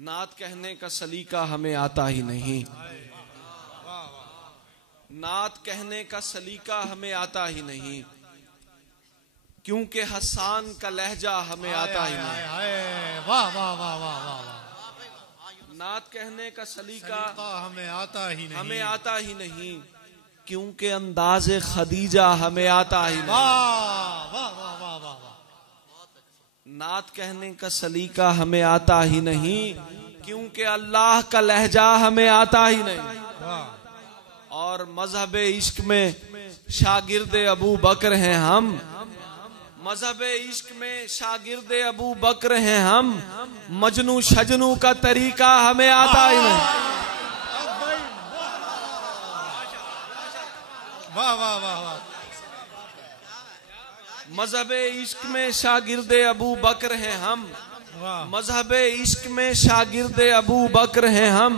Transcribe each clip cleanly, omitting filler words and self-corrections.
नात कहने का सलीका हमें आता ही नहीं, नात कहने का सलीका हमें आता ही नहीं, क्योंकि हसन का लहजा हमें आता ही नहीं। वाह वाह वाह वाह वाह। नात कहने का सलीका हमें आता ही नहीं, हमें आता ही नहीं, क्योंकि अंदाज़े खदीजा हमें आता ही नहीं। वाह वाह वाह वाह वाह। नात कहने का सलीका हमें आता ही नहीं, क्योंकि अल्लाह का लहजा हमें आता ही नहीं। और मजहब इश्क में शागिर्द अबू बकर हैं हम, मजहब इश्क में शागिर्द अबू बकर हैं हम, मजनू शजनू का तरीका हमें आता ही नहीं। वाह वाह वाह वाह। मजहब इश्क में शागिर्द अबू बकर हैं हम, मजहब इश्क में शागिर्द अबू बकर हैं हम,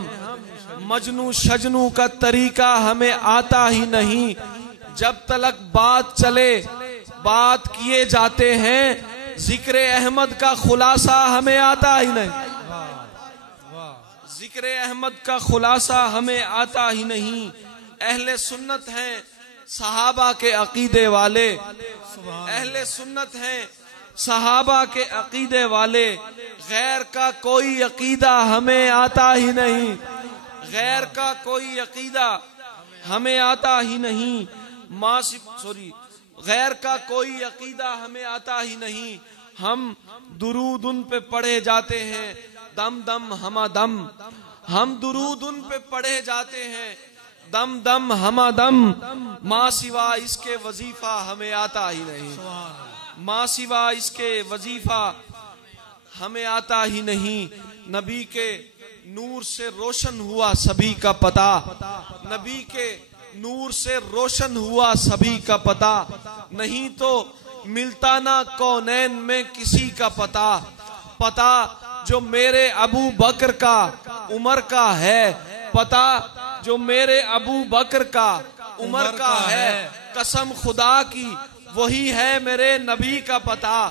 मजनू शजनू का तरीका हमें आता ही नहीं। जब तलक बात चले बात किए जाते हैं, जिक्र अहमद का खुलासा हमें आता ही नहीं, जिक्र अहमद का खुलासा हमें आता ही नहीं। अहले सुन्नत हैं सहाबा के अकीदे वाले, अहले सुन्नत हैं सहाबा के अकीदे वाले, गैर का कोई अकीदा हमें आता ही नहीं, गैर का कोई अकीदा हमें आता ही नहीं। गैर का कोई अकीदा हमें आता ही नहीं। हम दुरूद उन पे पढ़े जाते हैं, दम दम हमा दम, हम दुरूद उन पे पढ़े जाते हैं, दम दम हमा दम, माँ सिवा इसके वजीफा हमें आता ही नहीं, माँ सिवा इसके वजीफा हमें आता ही नहीं। नबी के नूर से रोशन हुआ सभी का पता, नबी के नूर से रोशन हुआ सभी का पता, नहीं तो मिलता ना कौनैन में किसी का पता। पता जो मेरे अबू बकर का उमर का है, पता जो मेरे अबू बकर का उमर का है, कसम खुदा की वही है मेरे नबी का पता,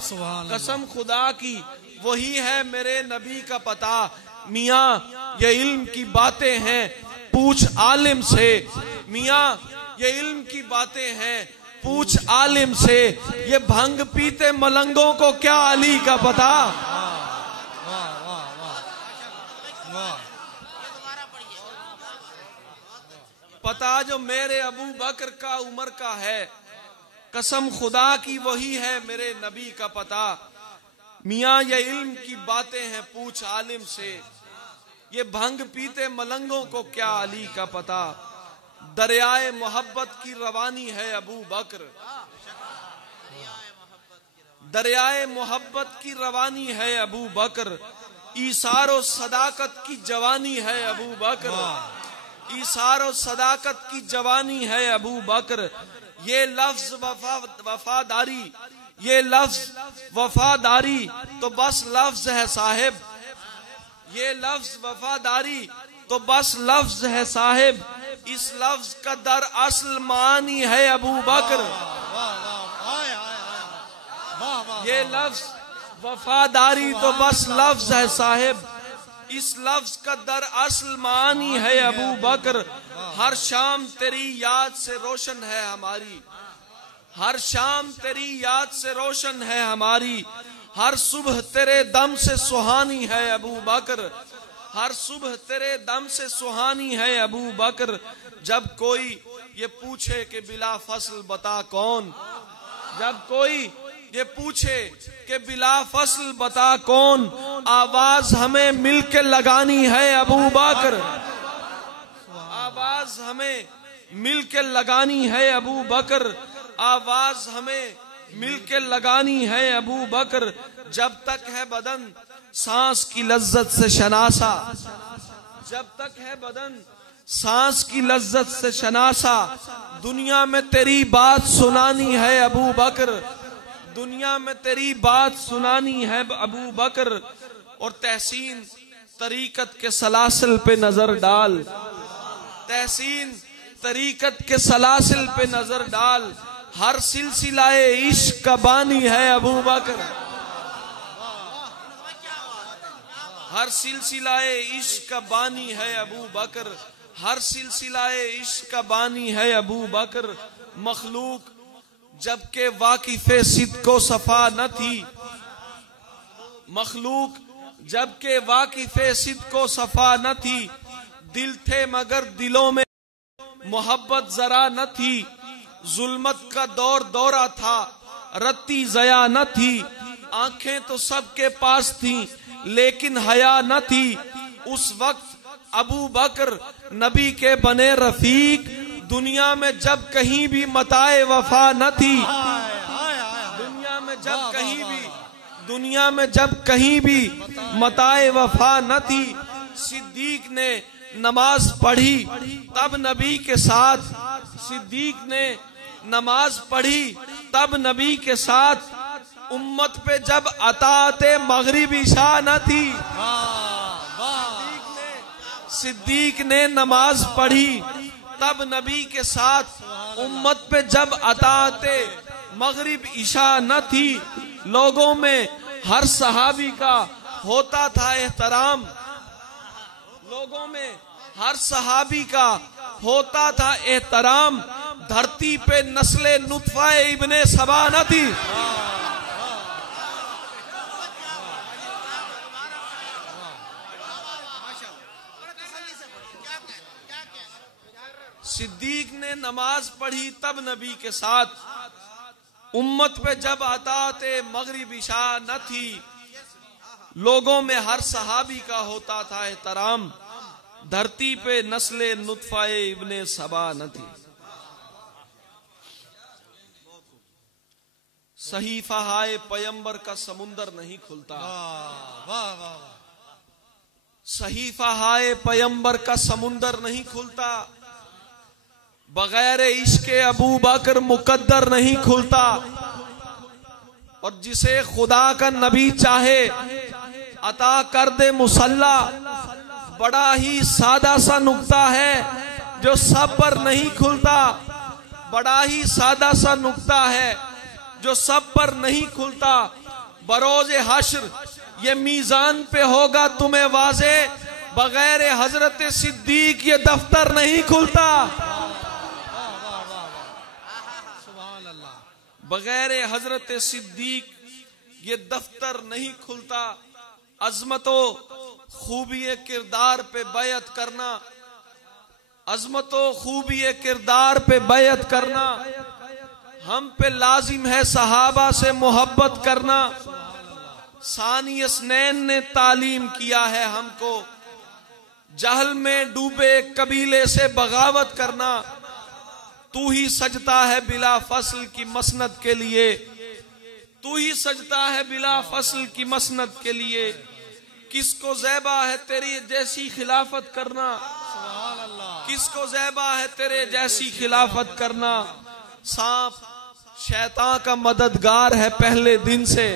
कसम खुदा की वही है मेरे नबी का पता। मियाँ ये इल्म की बातें हैं पूछ आलिम से, मियाँ ये इल्म की बातें हैं पूछ आलिम से, ये भंग पीते मलंगों को क्या अली का पता। पता जो मेरे अबू बकर का उमर का है, कसम खुदा की वही है मेरे नबी का पता। मियाँ ये इल्म की बातें हैं पूछ आलिम से, ये भंग पीते मलंगों को क्या अली का पता। दरियाए मोहब्बत की रवानी है अबू बकर, दरियाए मोहब्बत की रवानी है अबू बकर, ईसारो सदाकत की जवानी है अबू बकर, ईसारो सदाकत की जवानी है अबू बकर। ये लफ्ज वफादारी, ये लफ्ज वफादारी तो बस लफ्ज है साहिब, ये लफ्ज वफादारी तो बस लफ्ज है साहिब, इस लफ्ज का दर असल मानी है अबू बकर। ये लफ्ज वफादारी तो बस लफ्ज है साहिब, इस लफ्ज का दर असल मानी है अबू बकर। हर शाम तेरी याद से रोशन है हमारी, हर शाम तेरी याद से रोशन है हमारी, हर सुबह तेरे दम से सुहानी है अबू बकर, हर सुबह तेरे दम से सुहानी है अबू बकर। जब कोई ये पूछे कि बिला फसल बता कौन, जब कोई ये पूछे कि बिला फसल बता कौन, आवाज हमें मिलके लगानी है अबू बकर, आवाज हमें मिलके लगानी है अबू बकर, आवाज हमें मिलके लगानी है अबू बकर। जब तक है बदन सांस की लज्जत से शनासा, जब तक है बदन सांस की लज्जत से शनासा, दुनिया में तेरी बात सुनानी है अबू बकर, दुनिया में तेरी बात सुनानी है अबू बकर। और तहसीन तरीकत के सलासिल पे नजर डाल, तहसीन तरीकत के सलासिल पे नजर डाल, हर सिलसिलाए इश्क का बानी है अबू बकर, हर सिलसिलाए इश्क का बानी है अबू बकर, हर सिलसिलाए इश्क का बानी है अबू बकर। मखलूक जबकि वाकिफे सिद्को सफा न थी, मखलूक जबकि वाकिफे सिद्को सफा न थी, दिल थे मगर दिलों में मोहब्बत जरा न थी। जुल्मत का दौर दौरा था, रत्ती जया न थी, आंखें तो सबके पास थी लेकिन हया न थी। उस वक्त अबू बकर नबी के बने रफीक, दुनिया में जब कहीं भी मताए वफा न थी। दुनिया में जब कहीं भी, दुनिया में जब कहीं भी मताए वफा न थी। सिद्दीक ने नमाज पढ़ी तब नबी के साथ, सिद्दीक ने नमाज पढ़ी तब नबी के साथ। उम्मत पे जब अताते मगरिब इशा न थी, सिद्दीक ने नमाज पढ़ी तब नबी के साथ। उम्मत पे जब अताते मगरिब इशा न थी। लोगों में हर सहाबी का होता था एहतराम, लोगों में हर सहाबी का होता था एहतराम। धरती पे नस्ले नुतफा इब्ने सबा न थी। सिद्दीक ने नमाज पढ़ी तब नबी के साथ। उम्मत पे जब अताते मगरिब इशा न थी। लोगों में हर सहाबी का होता था एहतराम। धरती पे नस्ले नुतफा इब्ने सबा न थी। सहीफा हाय पैगंबर का समुंदर नहीं खुलता, सहीफा हाय पैगंबर का समुंदर नहीं खुलता। बगैर इश्क़े अबू बकर मुकद्दर नहीं खुलता। और जिसे खुदा का नबी चाहे अता कर दे मुसल्ला। बड़ा ही सादा सा नुक्ता है जो सब पर नहीं खुलता। बड़ा ही सादा सा नुक्ता है जो सब पर नहीं खुलता। बरोज़े हश्र ये मीज़ान पे होगा तुम्हें वाज़े, बगैर हजरत सिद्दीक ये दफ्तर नहीं खुलता। बगैर हजरत सिद्दीक ये दफ्तर नहीं खुलता। अजमतो खूबी किरदार पे बैत करना, अजमतो खूबी किरदार पे बैत करना। हम पे लाजिम है सहाबा से मोहब्बत करना। सानी अस्नैन ने तालीम किया है हमको, जहल में डूबे कबीले से बगावत करना। तू ही सजता है बिला फसल की मसनद के लिए, तू ही सजता है बिला फसल की मसनद के लिए। किसको ज़ैबा है तेरी जैसी खिलाफत करना, किसको ज़ैबा है तेरे जैसी खिलाफत करना। सांप शैतान का मददगार है पहले दिन से,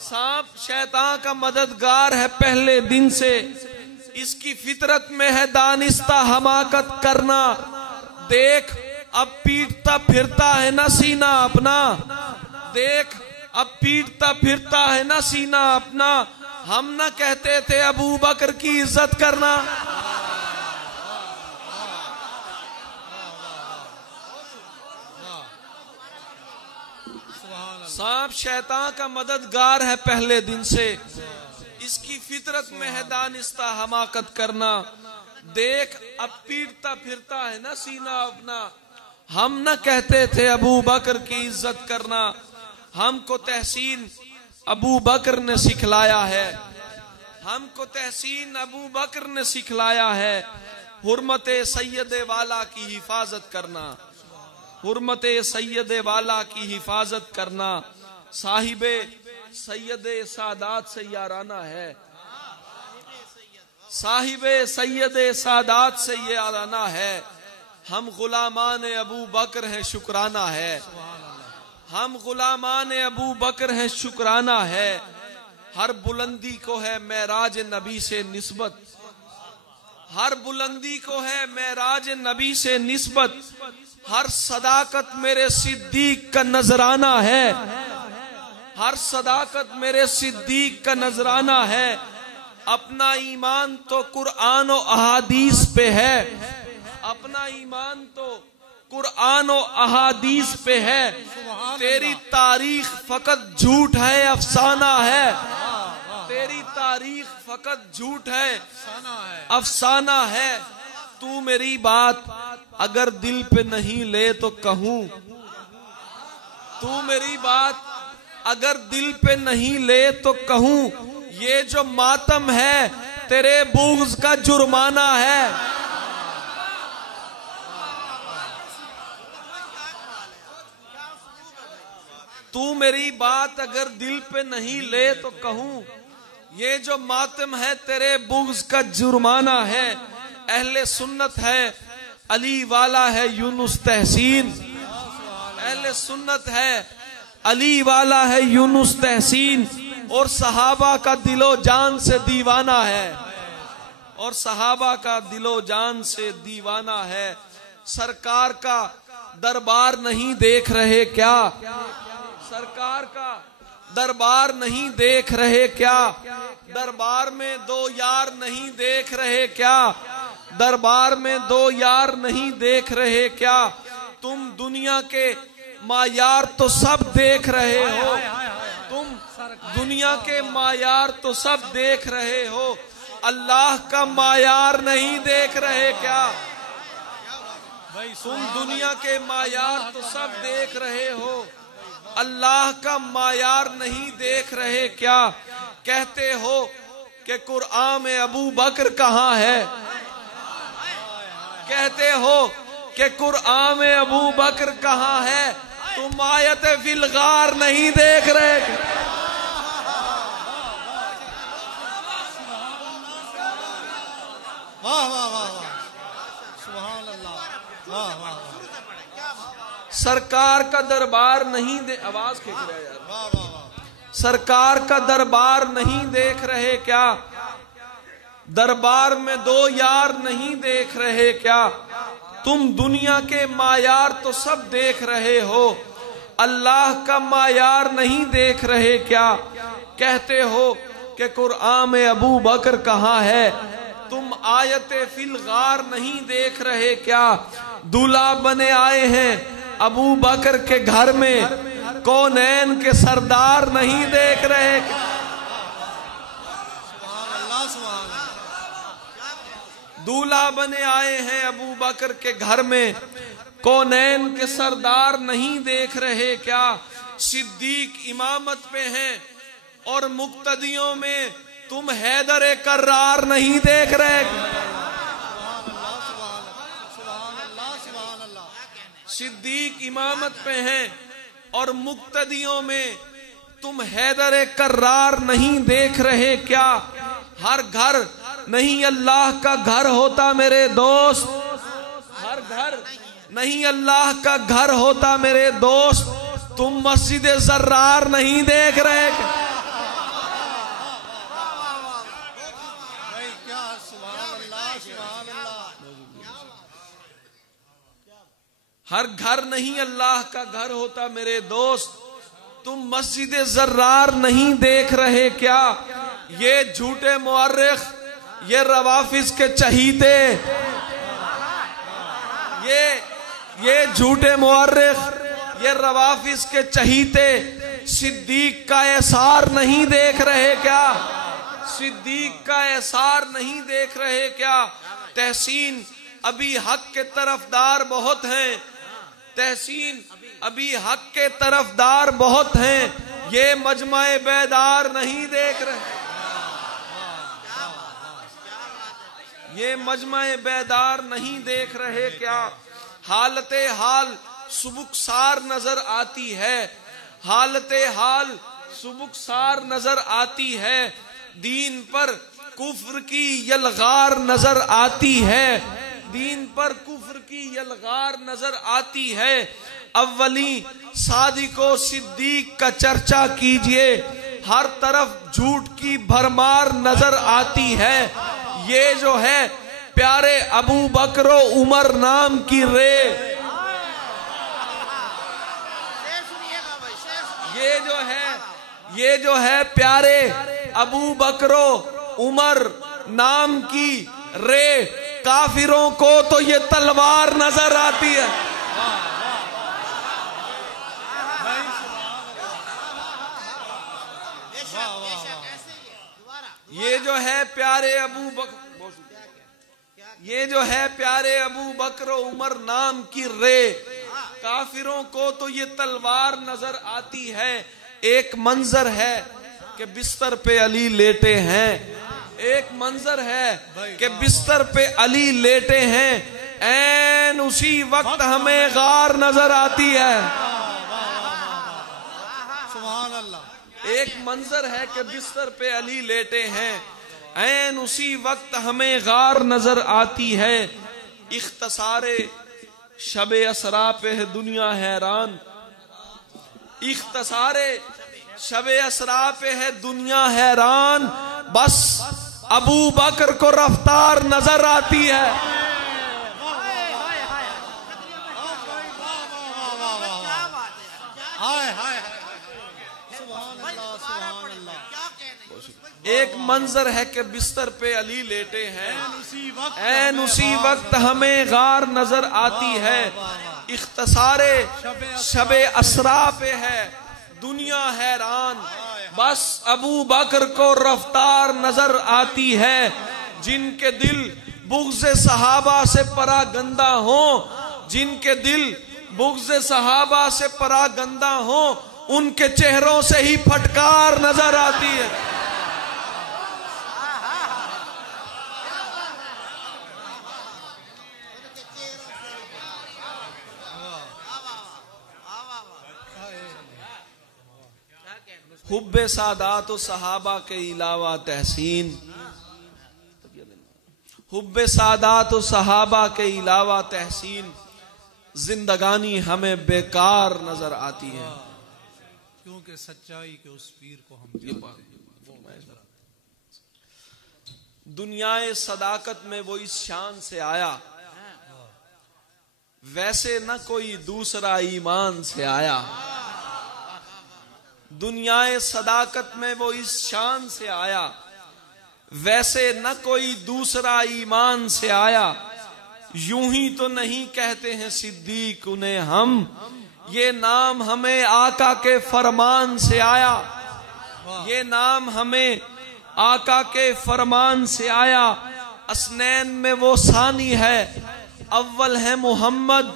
सांप शैतान का मददगार है पहले दिन से। इसकी फितरत में है दानिस्ता हमाकत करना। देख अब पीटता फिरता है ना सीना अपना, देख अब पीटता फिरता है ना सीना अपना। हम ना कहते थे अबू बकर की इज्जत करना। सांप शैतान का मददगार है पहले दिन से। इसकी फितरत में है दानिस्ता हमाकत करना। देख अब पीटता फिरता है ना सीना अपना। हम न कहते थे अबू बकर की इज्जत करना। हमको तहसीन अबू बकर ने सिखलाया है, हमको तहसीन अबू बकर ने सिखलाया है। हुर्मते सैयदे वाला की हिफाजत करना, हुर्मते सैयदे वाला की हिफाजत करना। साहिबे सैयदे सादात से याराना है, साहिबे सैयदे सादात से याराना है। हम गुलामान अबू बकर हैं शुक्राना है, हम गुलामान अबू बकर हैं शुक्राना है। हर बुलंदी को है मेराज नबी से निस्बत, हर बुलंदी को है मेराज नबी से निस्बत। हर सदाकत मेरे सिद्दीक का नजराना है, हर सदाकत मेरे सिद्दीक का नजराना है। अपना ईमान तो कुरान और अहादीस पे है, अपना ईमान तो कुरान और अहादीस पे है। तेरी तारीख फकत झूठ है, अफसाना है। तेरी तारीख फकत झूठ है, अफसाना है। तू मेरी बात अगर दिल पे नहीं ले तो कहूं, तू मेरी बात अगर दिल पे नहीं ले तो कहूं, ये जो मातम है तेरे बुग़्ज़ का जुर्माना है। तू मेरी बात अगर दिल पे नहीं ले तो कहूं, ये जो मातम है तेरे बुग़्ज़ का जुर्माना है। अहले सुन्नत है, अली वाला है यूनुस तहसीन। अहले सुन्नत है, अली वाला है यूनुस तहसीन। और सहाबा का दिलो जान से दीवाना है, और सहाबा का दिलो जान से दीवाना है। सरकार का दरबार नहीं देख रहे क्या? सरकार का दरबार नहीं देख रहे क्या? दरबार में दो यार नहीं देख रहे क्या? दरबार में दो यार नहीं देख रहे क्या? तुम दुनिया के मायार तो सब देख रहे हो, तुम दुनिया के मायार तो सब देख रहे हो, अल्लाह का मायार नहीं देख रहे क्या? तुम दुनिया के मायार तो सब देख रहे हो, अल्लाह का मायार नहीं देख रहे क्या? कहते हो कि कुरान में अबू बकर कहाँ है, कहते हो कि कुरान में अबू बकर कहाँ है, तुम आयत फिल गार नहीं देख रहे। वाह वाह वाह वाह, सुभान अल्लाह, वाह वाह। सरकार का दरबार नहीं दे, आवाज खींच रहा है यार। वाह वाह वाह। सरकार का दरबार नहीं देख रहे क्या? दरबार में दो यार नहीं देख रहे क्या? तुम दुनिया के मायार तो सब देख रहे हो, अल्लाह का मायार नहीं देख रहे क्या? कहते हो कि कुरान में अबू बकर कहाँ है, तुम आयत फिल गार नहीं देख रहे क्या? दूल्हा बने आए हैं अबू बकर के घर में, कौनैन के सरदार नहीं देख रहे क्या? दूल्हा बने आए हैं अबू बकर के घर में, कौनैन के सरदार नहीं देख रहे क्या? सिद्दीक इमामत पे हैं और मुक्तदियों में तुम हैदर कर्रार नहीं देख रहे। सिद्दीक इमामत पे हैं और मुक्तदियों में तुम हैदर कर्रार नहीं देख रहे क्या? हर घर नहीं अल्लाह का घर होता मेरे दोस्त, हर घर नहीं अल्लाह का घर होता मेरे दोस्त, तुम मस्जिद जर्रार नहीं देख रहे। हर घर नहीं अल्लाह का घर होता मेरे दोस्त, तुम मस्जिद जर्रार नहीं देख रहे क्या? ये झूठे मुअर्रिख, ये रवाफिज के चहीते, ये झूठे मुअर्रिख, ये रवाफिज के चहीते सिद्दीक का एसार नहीं देख रहे क्या? सिद्दीक का एसार नहीं देख रहे क्या? तहसीन अभी हक के तरफदार बहुत हैं, तहसीन अभी हक के तरफदार बहुत हैं, ये मजमा-ए बेदार नहीं देख रहे, ये मजमा-ए बेदार नहीं देख रहे क्या? हालते हाल सुबुकसार नजर आती है, हालते हाल सुबुकसार नजर आती है, दीन पर कुफ्र की यलगार नजर आती है, दीन पर कुफ्र की यलगार नजर आती है। अव्वली सादिको सिद्दीक का चर्चा कीजिए, हर तरफ झूठ की भरमार नजर आती है। ये जो है प्यारे अबू बकरो उमर नाम की रे, ये जो है प्यारे अबू बकरो उमर नाम की रे, काफिरों को तो ये तलवार नजर आती है। ये जो है प्यारे अबू बकर, ये जो है प्यारे अबू बकर उमर नाम की रे, काफिरों को तो ये तलवार नजर आती है। एक मंजर है कि बिस्तर पे अली लेटे हैं, एक मंजर है कि बिस्तर पे अली लेटे हैं, ऐन उसी वक्त हमें गार नजर आती है। सुभान अल्लाह। एक मंजर है कि बिस्तर पे अली लेटे हैं, ऐन उसी वक्त हमें गार नजर आती है। इख्तसारे शबे असरा पे है दुनिया हैरान, इख्तसारे शबे असरा पे है दुनिया हैरान, बस अबू बकर को रफ्तार नजर आती है। एक मंजर है कि बिस्तर पे अली लेटे हैं, ऐन उसी वक्त हमें गार नजर आती है। इख्तसारे शबे असरा पे है दुनिया हैरान, बस अबू बकर को रफ्तार नजर आती है। जिनके दिल बुग़्ज़े सहाबा से परागंदा हो, जिनके दिल बुग़्ज़े सहाबा से परागंदा हो, उनके चेहरों से ही फटकार नजर आती है। हुब्बे सादात सहाबा के अलावा तहसीन, हुब्बे सादात सहाबा के अलावा तहसीन, जिंदगानी हमें बेकार नजर आती है। क्योंकि सच्चाई के उस पीर को हम दुनियाए सदाकत में वो इस शान से आया, वैसे न कोई दूसरा ईमान से आया। दुनियाए सदाकत में वो इस शान से आया, वैसे न कोई दूसरा ईमान से आया। यूं ही तो नहीं कहते हैं सिद्दीक उन्हें हम, ये नाम हमें आका के फरमान से आया, ये नाम हमें आका के फरमान से आया। असनैन में वो सानी है, अव्वल है मोहम्मद,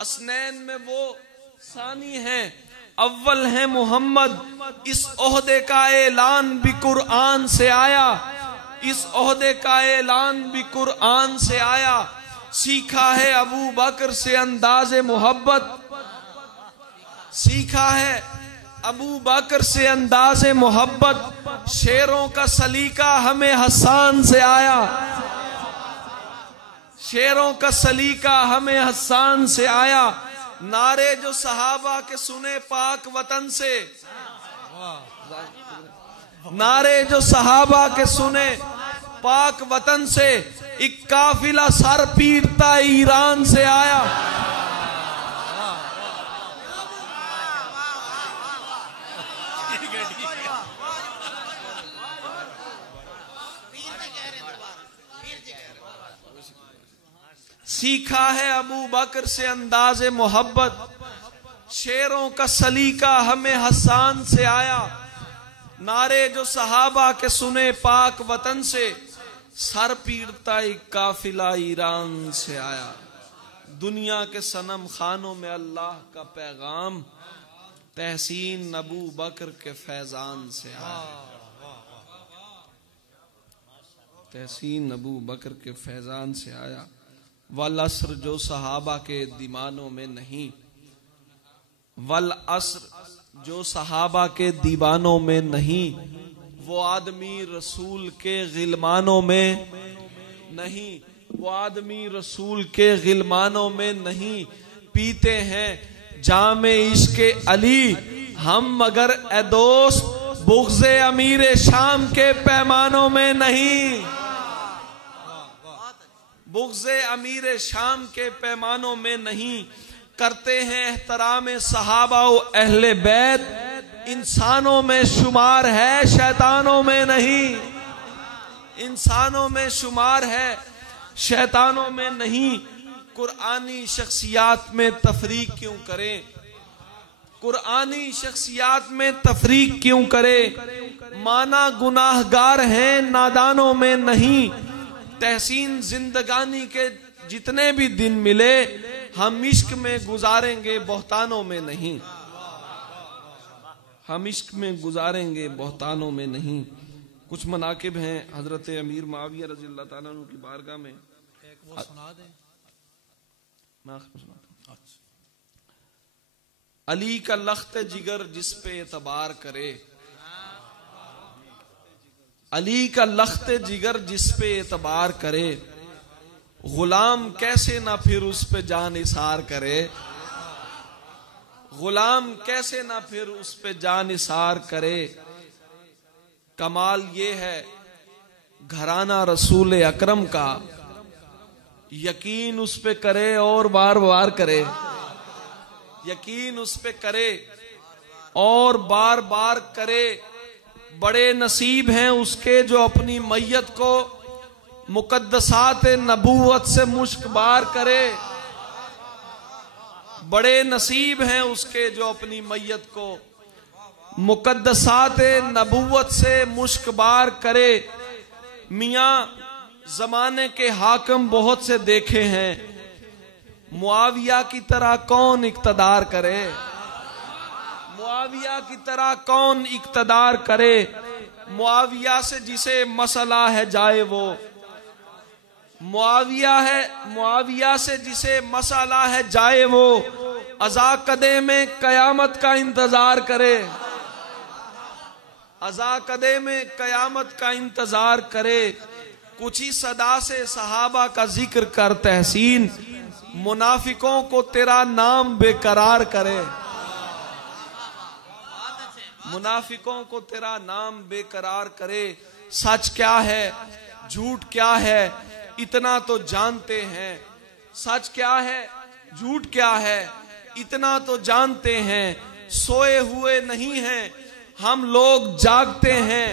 असनैन में वो सानी है, अव्वल है मोहम्मद। इस ओहदे का ऐलान भी कुरान से आया, इस ओहदे का ऐलान भी कुरान से आया। सीखा है अबू बकर से अंदाज़े मोहब्बत, सीखा है अबू बकर से अंदाज़े मोहब्बत। शेरों का सलीका हमें हसन से आया, शेरों का सलीका हमें हसन से आया। नारे जो सहाबा के सुने पाक वतन से, नारे जो सहाबा के सुने पाक वतन से, एक काफिला सर पीटता ईरान से आया। सीखा है अबू बकर से अंदाज़े मोहब्बत, शेरों का सलीका हमें हसन से आया। नारे जो सहाबा के सुने पाक वतन से, सर पीटता एक काफिला ईरान से आया। दुनिया के सनम खानों में अल्लाह का पैगाम तहसीन अबू बकर के फैजान से आया, तहसीन अबू बकर के फैजान से आया। वल अस्र जो सहाबा के दीवानों में नहीं, वल अस्र जो सहाबा के दीवानों में नहीं, वो आदमी रसूल के गिलमानों में नहीं, वो आदमी रसूल के गिलमानों में नहीं। पीते हैं जामे इश्के अली हम, मगर ए दोस्त बुग़्ज़े अमीर शाम के पैमानों में नहीं, बुग़्ज़े अमीर शाम के पैमानों में नहीं। करते हैं एहतराम सहाबा व अहले बैत, इंसानों में शुमार है शैतानों में नहीं। इंसानों में शुमार है, शैतानों में नहीं। कुरानी शख्सियात में तफरीक क्यों करें? कुरानी शख्सियात में तफरीक क्यों करें? माना गुनाहगार हैं, नादानों में नहीं। तहसीन जिंदगानी के जितने भी दिन मिले हम इश्क में गुजारेंगे, बोहतानों में नहीं। हम इश्क में गुजारेंगे, बोहतानों में नहीं। कुछ मनाकिब हैं हजरत अमीर मुआविया रज़ी अल्लाह ताला अन्हु की बारगाह में। एक वो सुना दें। अली का लख्त जिगर जिस पे एतबार करे, अली का लख्त जिगर जिस पे एतबार करे, गुलाम कैसे ना फिर उस पे जान निसार करे। गुलाम कैसे ना फिर उस पे जान निसार करे। कमाल ये है घराना रसूल अकरम का, यकीन उस पे करे और बार बार करे। यकीन उस पे करे और बार बार करे। बड़े नसीब हैं उसके जो अपनी मैयत को मुकद्दसात नबूवत से मुश्कबार करे। बड़े नसीब हैं उसके जो अपनी मैयत को मुकद्दसात नबूवत से मुश्कबार करे। मियाँ जमाने के हाकिम बहुत से देखे हैं, मुआविया की तरह कौन इक्तदार करे। मुआविया की तरह कौन इक्तदार करे। मुआविया से जिसे मसला है जाए वो, मुआविया से जिसे मसला है जाए वो, अज़ा कदे में कयामत का इंतजार करे। अज़ा कदे में कयामत का इंतजार करे। कुछ ही सदा से सहाबा का जिक्र कर तहसीन, मुनाफिकों को तेरा नाम बेकरार करे। मुनाफिकों को तेरा नाम बेकरार करे। सच क्या है झूठ क्या है इतना तो जानते हैं। सच क्या है झूठ क्या है इतना तो जानते हैं। सोए हुए नहीं हैं हम लोग, जागते हैं।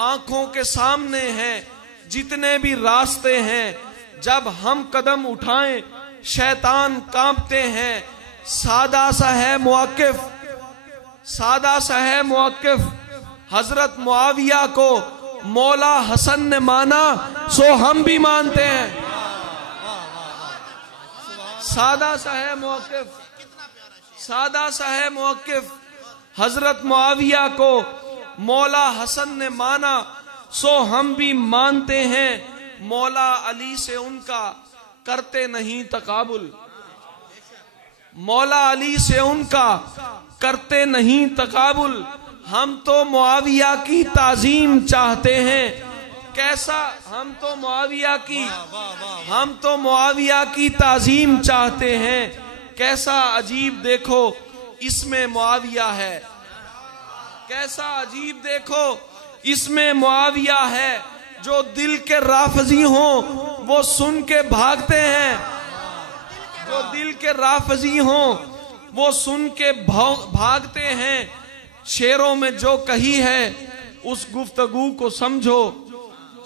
आंखों के सामने हैं जितने भी रास्ते हैं। जब हम कदम उठाएं शैतान कांपते हैं। सादा सा है मुआक्किफ, सादा सा है मुआक्किफ। हजरत मुआविया को मौला हसन ने माना सो हम भी मानते हैं। सादा सा है मुआक्किफ, सादा सा है मुआक्किफ। हजरत मुआविया को मौला हसन ने माना सो हम भी मानते हैं। मौला अली से उनका करते नहीं तकाबुल। मौला अली से उनका करते नहीं तकाबुल। हम तो मुआविया की ताजीम चाहते हैं। कैसा हम तो मुआविया की ताजीम चाहते हैं। कैसा अजीब देखो इसमें मुआविया है। कैसा अजीब देखो इसमें मुआविया है। जो दिल के राफजी हों वो सुन के भागते हैं। जो दिल के राफजी हों वो सुन के भागते हैं। शेरों में जो कही है उस गुफ्तगू को समझो।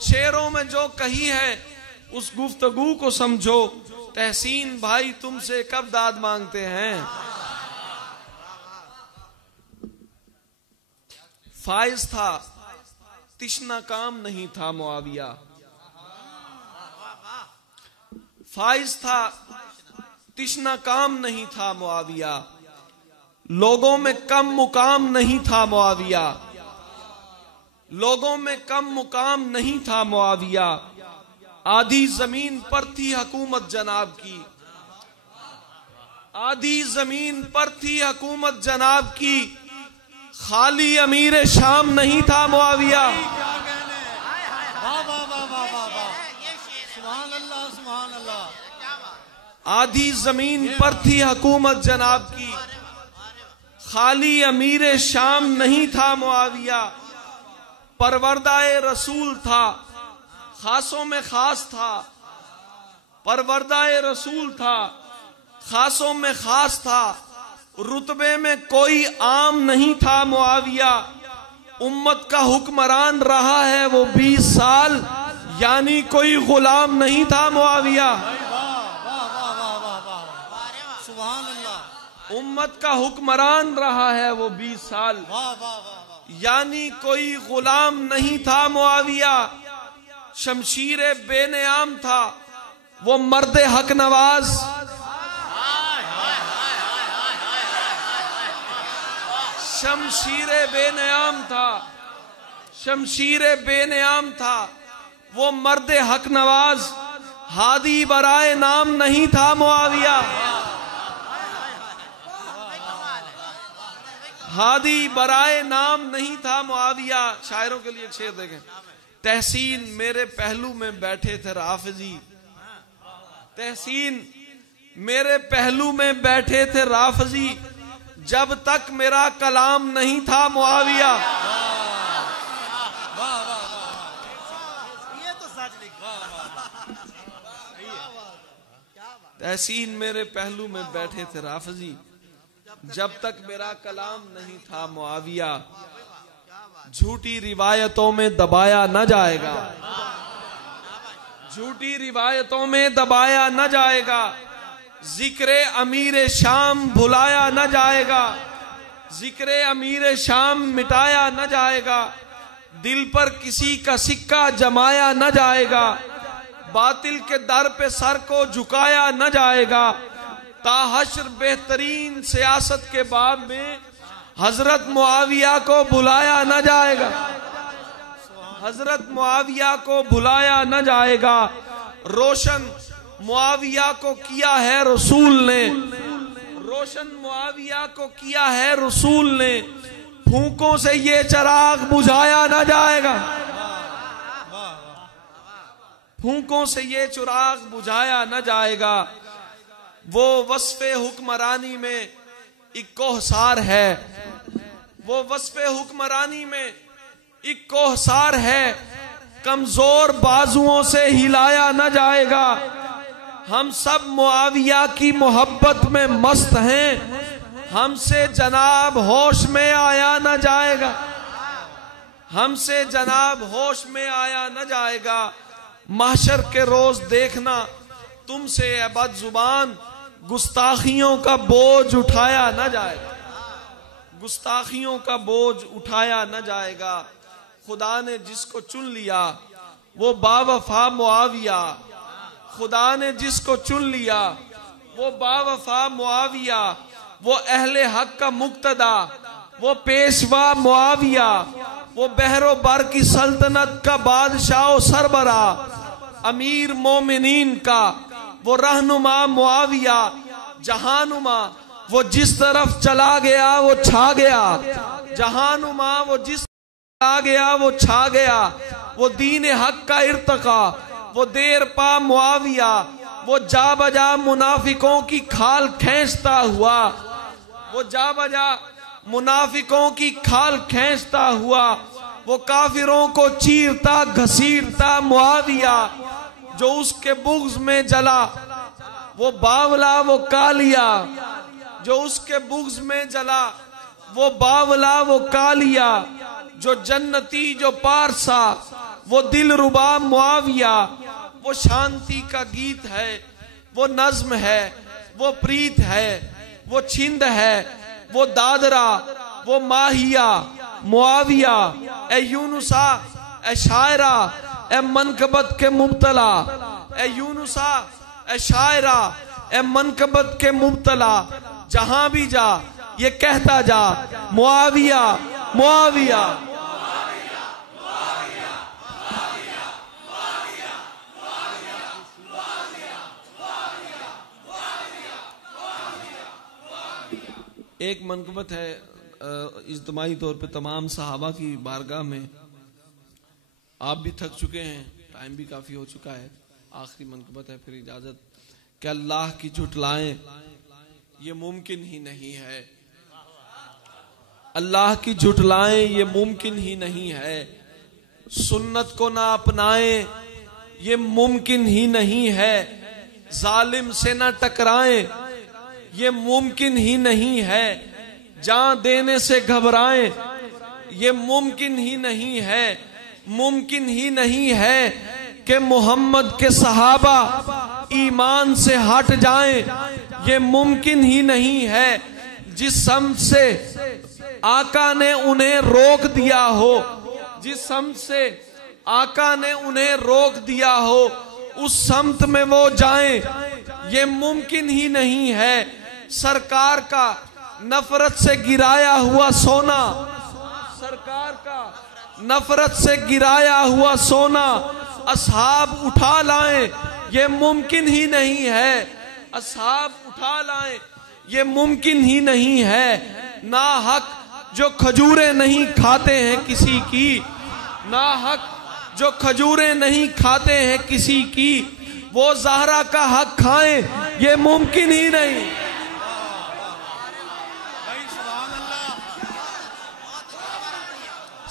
शेरों में जो कही है उस गुफ्तगू को समझो। तहसीन भाई तुमसे कब दाद मांगते हैं। फाइज था तिश्ना काम नहीं था मुआविया। फाइज था तिश्ना काम नहीं था मुआविया। लोगों में कम मुकाम नहीं था मुआविया। लोगों में कम मुकाम नहीं था मुआविया। आधी जमीन पर थी हुकूमत जनाब की। आधी जमीन पर थी हुकूमत जनाब की। खाली अमीर शाम नहीं था मुआविया। आधी जमीन पर थी हुकूमत जनाब की। खाली अमीर शाम नहीं था मुआविया। परवरदाए रसूल था, खासों में खास था। परवरदाए रसूल था, खासों में खास था। रुतबे में कोई आम नहीं था मुआविया। उम्मत का हुक्मरान रहा है वो 20 साल। यानी कोई गुलाम नहीं था मुआविया। सुभान अल्लाह। उम्मत का हुक्मरान रहा है वो 20 साल, यानी कोई गुलाम नहीं था मुआविया। शमशीर बेनियाम था वो मर्द हक नवाज। शमशीर बेनियाम था, शमशीर बेनियाम था वो मर्द हक नवाज। हादी बराए नाम नहीं था मुआविया। हादी बराए नाम नहीं था मुआविया। शायरों के लिए शेर देखें। तहसीन मेरे पहलू में बैठे थे राफजी, तहसीन मेरे पहलू में बैठे थे राफजी, जब तक मेरा कलाम नहीं था मुआविया। तहसीन मेरे पहलू में बैठे थे राफजी, जब तक मेरा कलाम नहीं था मुआविया। झूठी रिवायतों में दबाया न जाएगा, झूठी रिवायतों में दबाया न जाएगा। जिक्रे अमीर शाम भुलाया न जाएगा, जिक्रे अमीर शाम मिटाया न जाएगा। दिल पर किसी का सिक्का जमाया न जाएगा, बातिल के दर पे सर को झुकाया न जाएगा। ताहश्र बेहतरीन सियासत के बाब में हजरत मुआविया को बुलाया न जाएगा, हजरत मुआविया को बुलाया न जाएगा। रोशन मुआविया को किया है रसूल ने, रोशन मुआविया को किया है रसूल ने। फूंकों से ये चिराग बुझाया न जाएगा, फूंकों से ये चिराग बुझाया न जाएगा। वो वस्फे हुक्मरानी में एक कोहसार है, वो वस्फे हुक्मरानी में एक कोहसार है। कमजोर बाजुओं से हिलाया न जाएगा। हम सब मुआविया की मोहब्बत में मस्त हैं, हमसे जनाब होश में आया न जाएगा, हमसे जनाब होश में आया न जाएगा। महशर के रोज देखना तुमसे अबद जुबान गुस्ताखियों का बोझ उठाया न जाएगा, गुस्ताखियों का बोझ उठाया न जाएगा। खुदा ने जिसको चुन लिया वो बावफा मुआविया, खुदा ने जिसको चुन लिया वो बावफा मुआविया। वो अहले हक का मुक्तदा, वो पेशवा मुआविया, वो बहरो बर की सल्तनत का बादशाह सरबरा, अमीर मोमिनीन का वो रहनुमा मुआविया। जहानुमा वो जिस तरफ चला गया वो छा गया, जहानुमा वो जिस आ गया वो छा गया। वो दीन हक का इर्तका वो देर पा मुआविया, वो जा बजा मुनाफिकों की खाल खींचता हुआ, वो जा बजा मुनाफिकों की खाल खींचता हुआ। वो काफिरों को चीरता घसीटता मुआविया, जो उसके बुग़्ज़ में जला वो बावला वो कालिया, जो उसके बुग़्ज़ में जला वो बावला वो कालिया। जो जन्नती जो पारसा वो दिल रुबा मुआविया। वो शांति का गीत है, वो नज्म है, वो प्रीत है, वो छिंद है, वो दादरा, वो माहिया मुआविया। ए यूनुसा ए शायरा ए मनकबत के मुब्तला, ए यूनुसा ए शायरा ए मनकबत के मुब्तला। जहां भी जा ये कहता जा मुआविया मुआविया। एक मनकबत है इज्तिमाई तौर पे तमाम सहाबा की बारगाह में। आप भी थक चुके हैं, टाइम भी काफी हो चुका है। आखिरी मनकबत है, फिर इजाजत। कि अल्लाह की झुटलाएं ये मुमकिन ही नहीं है, अल्लाह की झुटलाएं ये मुमकिन ही नहीं है। सुन्नत को ना अपनाएं ये मुमकिन ही नहीं है। जालिम से ना टकराएं ये मुमकिन ही नहीं है। जान देने से घबराएं ये मुमकिन ही नहीं है, मुमकिन ही नहीं है। कि मोहम्मद के सहाबा ईमान से हट जाएं, ये मुमकिन ही नहीं है। जिस समत से आका ने उन्हें रोक दिया हो, जिस समत से आका ने उन्हें रोक दिया हो, उस समत में वो जाएं, ये मुमकिन ही नहीं है। सरकार का नफरत से गिराया हुआ सोना, सरकार का नफरत से गिराया हुआ सोना असहाब उठा लाएं, ये मुमकिन ही नहीं है। असहाब उठा लाएं, ये मुमकिन ही नहीं है। ना हक जो खजूरें नहीं खाते हैं किसी की, ना हक जो खजूरें नहीं खाते हैं किसी की, वो ज़हरा का हक खाएं, ये मुमकिन ही नहीं।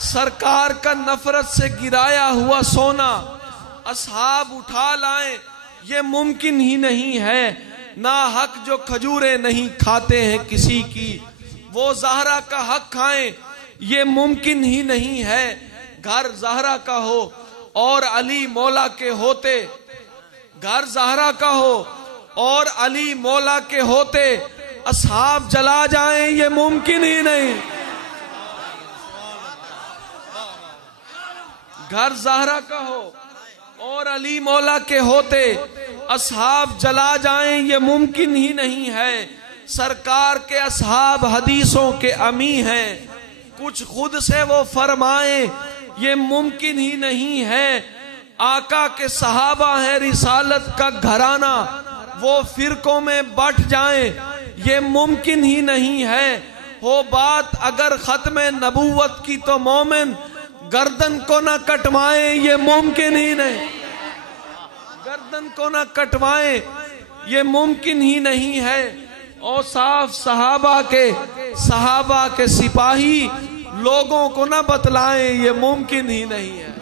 सरकार का नफरत से गिराया हुआ सोना असहाब उठा लाएं, ये मुमकिन ही नहीं है। ना हक जो खजूरें नहीं खाते हैं किसी की, वो ज़हरा का हक खाएं, ये मुमकिन ही नहीं है। घर ज़हरा का हो और अली मौला के होते, घर ज़हरा का हो और अली मौला के होते असहाब जला जाएं, ये मुमकिन ही नहीं। घर ज़हरा का हो और अली मौला के होते असहाब जला जाएं, ये मुमकिन ही नहीं है। सरकार के असहाब हदीसों के अमी हैं, कुछ खुद से वो फरमाएं, ये मुमकिन ही नहीं है। आका के सहाबा है रिसालत का घराना, वो फिरकों में बट जाएं, ये मुमकिन ही नहीं है। हो बात अगर खत्म नबूवत की तो मोमिन गर्दन को ना कटवाएं, ये मुमकिन ही नहीं। गर्दन को ना कटवाएं, ये मुमकिन ही नहीं है। और साफ सहाबा के सिपाही लोगों को ना बतलाएं, ये मुमकिन ही नहीं है।